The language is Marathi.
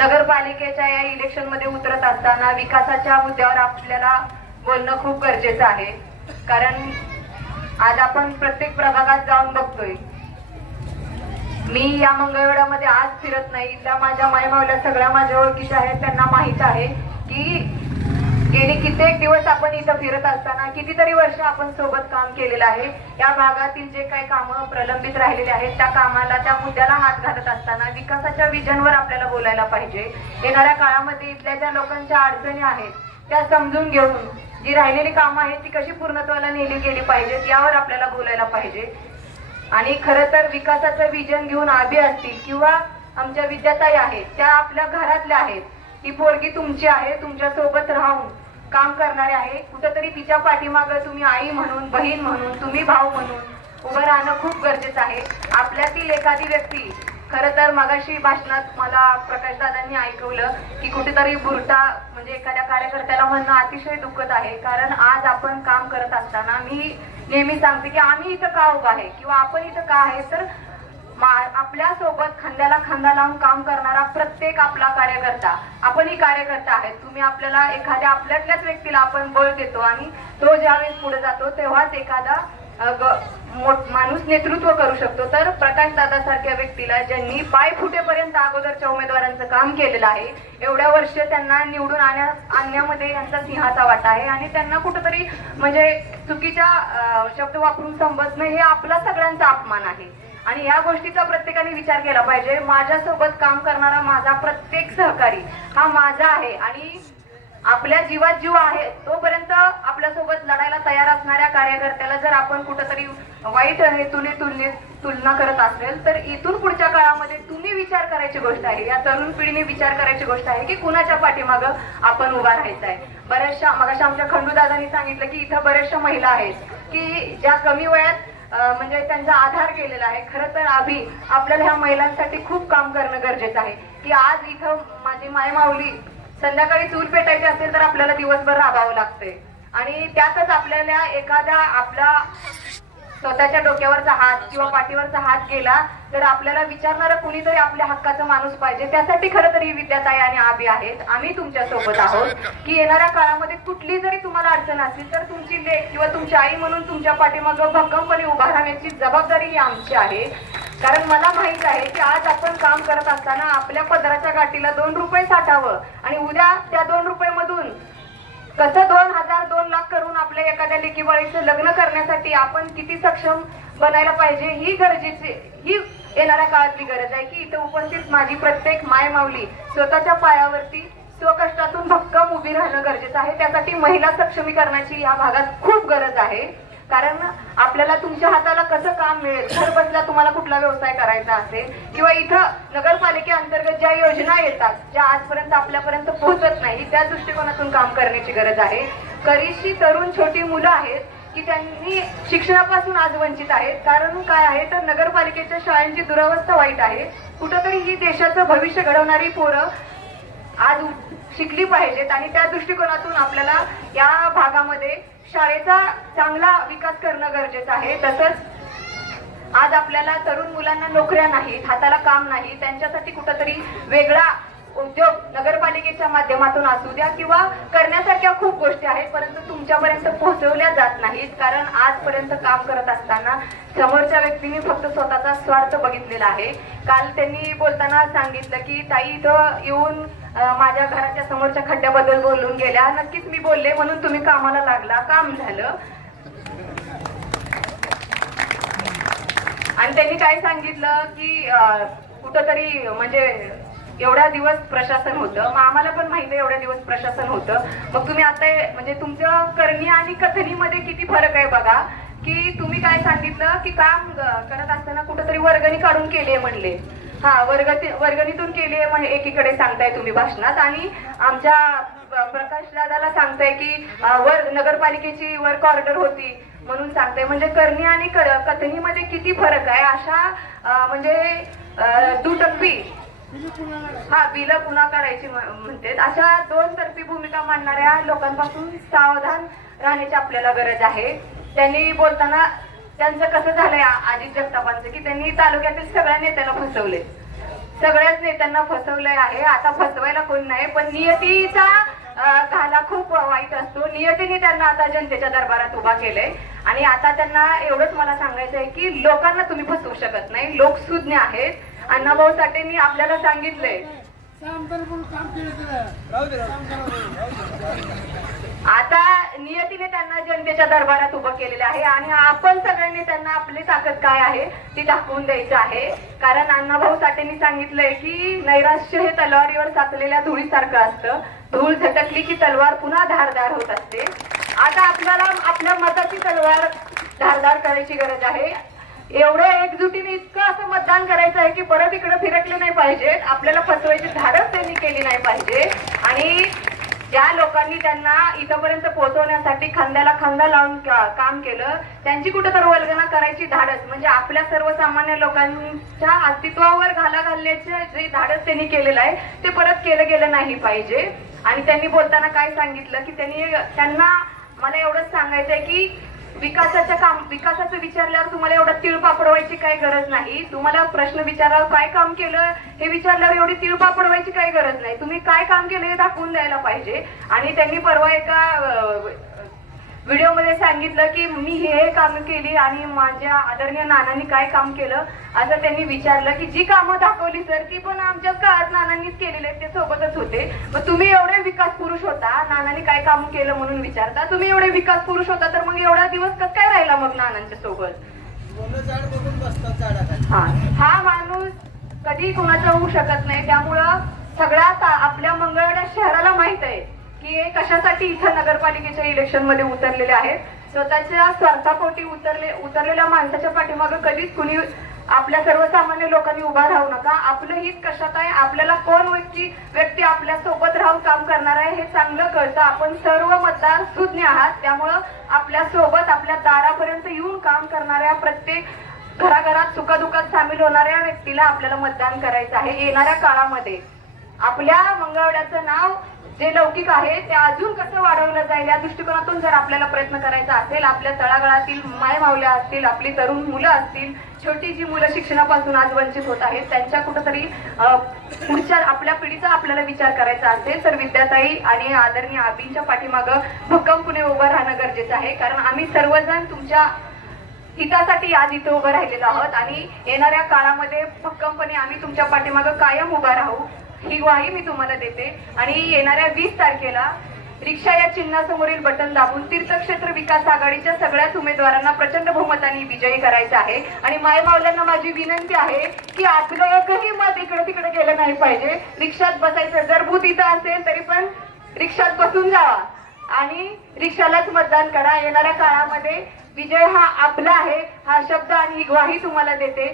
नगरपालिकेच्या या इलेक्शन मध्ये उतरत असताना विकासाच्या मुद्द्यावर आपल्याला बोलणं खूप गरजेचं आहे। कारण आज आपण प्रत्येक प्रभागात जाऊन बघतोय। मी या मंगळवेढ्यामध्ये आज फिरत नाही, त्या माझ्या मायमावल्या सगळ्या माझ्या ओळखीच्या आहेत, त्यांना माहित आहे की गेली कित्येक दिवस आपण इथं फिरत असताना कितीतरी वर्ष आपण सोबत काम केलेलं आहे। या भागातील जे काही कामं प्रलंबित राहिलेले आहेत त्या कामाला, त्या मुद्द्याला हात घालत असताना विकासाच्या विजनवर आपल्याला बोलायला पाहिजे। येणाऱ्या काळामध्ये इथल्या ज्या लोकांच्या अडचणी आहेत त्या समजून घेऊन जी राहिलेली कामं आहेत ती कशी पूर्णत्वाला नेली गेली पाहिजेत यावर आपल्याला बोलायला पाहिजे। आणि खरं तर विकासाचं विजन घेऊन आभी असतील किंवा आमच्या विद्याताई आहेत, त्या आपल्या घरातल्या आहेत। ही पोरगी तुमची आहे, तुमच्या सोबत राहून काम करणारे आहे। कुठेतरी तिच्या पाठीमागे तुम्ही आई म्हणून, बहीण म्हणून, तुम्ही भाऊ म्हणून उभं राहणं खूप गरजेचं आहे। आपल्यातील एखादी व्यक्ती, खरं तर मगाशी भाषणात मला प्रकाश दादांनी ऐकवलं की कुठेतरी बुरटा म्हणजे एखाद्या कार्यकर्त्याला म्हणणं अतिशय दुःखद आहे। कारण आज आपण काम करत असताना मी नेहमी सांगते की आम्ही इथं का उभा आहे किंवा आपण इथं का आहे, तर आपल्या सोबत खांद्याला खांदा लावून काम करणारा प्रत्येक आपला कार्यकर्ता, आपणही कार्यकर्ता आहेत। तुम्ही आपल्याला एखाद्या आपल्यातल्याच व्यक्तीला आपण बळ देतो आणि तो ज्यावेळेस पुढे जातो तेव्हाच एखादा माणूस नेतृत्व करू शकतो। तर प्रकाश दादा सारख्या व्यक्तीला, ज्यांनी पाय फुटेपर्यंत अगोदरच्या उमेदवारांचं काम केलेलं आहे, एवढ्या वर्ष त्यांना निवडून आणण्यामध्ये यांचा सिंहाचा वाटा आहे आणि त्यांना कुठेतरी म्हणजे चुकीच्या शब्द वापरून संबोधणं हे आपला सगळ्यांचा अपमान आहे आणि या गोष्टीचा प्रत्येकाने विचार केला पाहिजे। माझ्यासोबत काम करणारा माझा प्रत्येक सहकारी हा माझा आहे आणि आपल्या जीवात जीव आहे तोपर्यंत आपल्यासोबत लढायला तयार असणाऱ्या कार्यकर्त्याला जर आपण कुठेतरी वाईट हेतूने तुलना करत असेल तर इथून पुढच्या काळामध्ये तुम्ही विचार करायची गोष्ट आहे, या तरुण पिढीने विचार करायची गोष्ट आहे की कुणाच्या पाठीमागं आपण उभा राहायचं आहे। बऱ्याचशा मगाशी आमच्या खंडूदादांनी सांगितलं की इथं बऱ्याचशा महिला आहेत की ज्या कमी वयात म्हणजे त्यांचा आधार केलेला आहे। खरं तर आभी आपल्याला ह्या महिलांसाठी खूप काम करणं गरजेचं आहे की आज इथं माझी मायमाऊली संध्याकाळी चूल पेटायची असेल तर आपल्याला दिवसभर राबावं लागतंय आणि त्यातच आपल्याला एखादा आपला स्वतःच्या डोक्यावरचा हात किंवा पाठीवरचा हात गेला तर आपल्याला विचारणारा कुणीतरी आपल्या हक्काचा माणूस पाहिजे। त्यासाठी खरं तर ही विद्याताई आणि आभी आहेत, आम्ही तुमच्या सोबत आहोत की येणाऱ्या काळामध्ये कुठली जरी तुम्हाला अडचण असली तर तुमची लेक किंवा तुमची आई म्हणून तुमच्या पाठीमागं भक्कमपणे उभा राहण्याची जबाबदारी ही आमची आहे। कारण मला माहित आहे की आज आपण काम करत असताना आपल्या पदराच्या गाठीला 2 रुपये साठावं आणि उद्या त्या 2 रुपये मधून कसं 2000 2 लाख करून आपल्या एखाद्या लेकीबाळीचं लग्न करण्यासाठी आपण किती सक्षम बनायला पाहिजे ही गरजेची, ही येणाऱ्या काळातली गरज आहे की इथं उपस्थित माझी प्रत्येक मायमाऊली स्वतःच्या पायावरती स्वकष्टातून भक्कम उभी राहणं गरजेचं आहे। त्यासाठी महिला सक्षमीकरणाची या भागात खूप गरज आहे। कारण आपल्याला तुमच्या हाताला कसं काम मिळेल, घर बसल्या तुम्हाला कुठला व्यवसाय करायचा असेल किंवा इथं नगरपालिकेअंतर्गत ज्या योजना येतात ज्या आजपर्यंत आपल्यापर्यंत पोहोचत नाही त्या दृष्टिकोनातून काम करण्याची गरज आहे। करीशी तरुण छोटी मुलं आहेत की त्यांनी शिक्षणापासून आज वंचित आहेत। कारण काय आहे तर नगरपालिकेच्या शाळांची दुरावस्था वाईट आहे। कुठंतरी ही देशाचं भविष्य घडवणारी पोरं आज शिकली पाहिजेत आणि त्या दृष्टिकोनातून आपल्याला या भागामध्ये शाळेचा चांगला विकास करणं गरजेचं आहे। तसंच आज आपल्याला तरुण मुलांना नोकऱ्या नाहीत, हाताला काम नाही, त्यांच्यासाठी कुठंतरी वेगळा उद्योग नगरपालिकेच्या माध्यमातून असू द्या किंवा करण्यासारख्या खूप गोष्टी आहेत परंतु तुमच्यापर्यंत पोहोचवल्या जात नाहीत। कारण आजपर्यंत काम करत असताना समोरच्या व्यक्तीने फक्त स्वतःचा स्वार्थ बघितलेला आहे। काल त्यांनी बोलताना सांगितलं की ताई इथं येऊन माझ्या घराच्या समोरच्या खड्ड्याबद्दल बोलून गेल्या। नक्कीच मी बोलले म्हणून तुम्ही कामाला लागला, काम झालं। आणि त्यांनी काय सांगितलं की कुठंतरी म्हणजे एवढ्या दिवस प्रशासन होतं, मग आम्हाला पण माहिती आहे एवढ्या दिवस प्रशासन होतं, मग तुम्ही आता म्हणजे तुमचं करणी आणि कथनीमध्ये किती फरक आहे बघा की तुम्ही काय सांगितलं की काम करत असताना कुठंतरी वर्गणी काढून केली आहे म्हणले। हा, वर्गणीतून केली आहे म्हणजे एकीकडे सांगताय तुम्ही भाषणात आणि आमच्या प्रकाश दादाला सांगताय की नगरपालिकेची वर्क ऑर्डर होती म्हणून सांगताय। म्हणजे करणी आणि कथनीमध्ये किती फरक आहे। अशा म्हणजे दुटप्पी बिल पुन्हा काढायची म्हणते अशा 2 तर्फी भूमिका मांडणाऱ्या लोकांपासून सावधान राहण्याची आपल्याला गरज आहे। त्यांनी बोलताना त्यांचं कसं झालंय अजित जगतापांचं की त्यांनी तालुक्यातील सगळ्या नेत्याला फसवले। सगळ्याच नेत्यांना फसवलंय आहे. आता फसवायला कोण नाही, पण नियतीचा घाला खूप वाईट असतो. नियतीने त्यांना आता जनतेच्या दरबारात उभा केलंय आणि आता त्यांना एवढंच मला सांगायचं आहे की लोकांना तुम्ही फसवू शकत नाही. लोक सुज्ञ आहेत. अण्णाभाऊ साठेंनी आपल्याला सांगितलंय, आता नियतीने त्यांना जनतेच्या दरबारात उभं केलेलं आहे आणि आपण सगळ्यांनी त्यांना आपली ताकद काय आहे ती दाखवून द्यायची आहे. कारण अण्णाभाऊ साठेंनी सांगितलंय की नैराश्य हे तलवारीवर साचलेल्या धुळीसारखं असतं. धूळ झटकली की तलवार पुन्हा धारदार होत असते. आता आपल्याला आपल्या मताची तलवार धारदार करायची गरज आहे. एवढं एकजुटीने इतकं असं मतदान करायचं आहे की परत इकडे फिरकले नाही पाहिजे. आपल्याला फसवायची धाडस त्यांनी केली नाही पाहिजे. आणि ज्या लोकांनी त्यांना इथपर्यंत पोहोचवण्यासाठी खांद्याला खांदा लावून काम केलं त्यांची कुठेतरी वल्गना करायची धाडस, म्हणजे आपल्या सर्वसामान्य लोकांच्या अस्तित्वावर घाला घालण्याचे जे धाडस त्यांनी केलेलं आहे ते परत केलं गेलं नाही पाहिजे. आणि त्यांनी बोलताना काय सांगितलं की त्यांना मला एवढंच सांगायचंय की विकासाचं विचारल्यावर तुम्हाला एवढं तिळपापड व्हायची काही गरज नाही. तुम्हाला प्रश्न विचारावर काय काम केलं हे विचारल्यावर एवढी तिळपापड व्हायची काही गरज नाही. तुम्ही काय काम केलं हे दाखवून द्यायला पाहिजे. आणि त्यांनी परवा एका व्हिडिओमध्ये सांगितलं की मी हे काम केली आणि माझ्या आदरणीय नानांनी काय काम केलं असं त्यांनी विचारलं की जी कामं दाखवली सर ती पण आमच्याच काळात नानांनीच केलेले आहेत, ते सोबतच होते. मग तुम्ही एवढे विकास पुरुष होता, नानांनी काय काम केलं म्हणून विचारता. तुम्ही एवढे विकास पुरुष होता तर मग एवढा दिवस कसं काय राहिला मग नानांच्या सोबत. हा माणूस कधी कुणाचा होऊ शकत नाही. त्यामुळं सगळ्यात आपल्या मंगळवेढा शहराला माहित आहे की हे कशासाठी इथं नगरपालिकेच्या इलेक्शन मध्ये उतरलेले आहेत. स्वतःच्या स्वार्थापोटी उतरलेल्या माणसाच्या पाठीमागे कधीच कुणी आपल्या सर्वसामान्य लोकांनी उभा राहू नका. आपलं हित कशात आहे, आपल्याला कोण व्यक्ती आपल्या सोबत राहून काम करणार आहे हे चांगलं कळतं. आपण सर्व मतदार सुज्ञ आहात. त्यामुळं आपल्या सोबत आपल्या दारापर्यंत येऊन काम करणाऱ्या प्रत्येक घराघरात सुखदुःखात सामील होणाऱ्या व्यक्तीला आपल्याला मतदान करायचं आहे. येणाऱ्या काळामध्ये आपल्या मंगळवेढ्याचं नाव जे लौकिक आहे ते अजून कसं वाढवलं जाईल या दृष्टिकोनातून जर आपल्याला प्रयत्न करायचा असेल, आपल्या तळागाळातील मायमाऊल्या असतील, आपली तरुण मुलं असतील, छोटी जी मुलं शिक्षणापासून आज वंचित होत आहेत त्यांच्या कुठंतरी पुढच्या आपल्या पिढीचा आपल्याला विचार करायचा असेल तर विद्याताई आणि आदरणीय आबींच्या पाठीमागं भक्कमपणे उभं राहणं गरजेचं आहे. कारण आम्ही सर्वजण तुमच्या हितासाठी आज इथे उभं राहिलेलो आहोत आणि येणाऱ्या काळामध्ये भक्कमपणे आम्ही तुमच्या पाठीमागं कायम उभा राहू ही ग्वाही मी तुम्हाला देते. आणि येणाऱ्या 20 तारखेला रिक्षा या चिन्हासमोरील बटन दाबून तीर्थक्षेत्र विकास आघाडीच्या सगळ्याच उमेदवारांना प्रचंड बहुमताने विजयी करायचं आहे. आणि मायमाऊल्यांना माझी विनंती आहे की आपलं एकही मत इकडे तिकडे गेलं नाही पाहिजे. रिक्षात बसायचं, जर बूथ इथं असेल तरी पण रिक्षात बसून जावा आणि रिक्षालाच मतदान करा. येणाऱ्या काळामध्ये विजय हा आपला आहे हा शब्द आणि ही ग्वाही तुम्हाला देते.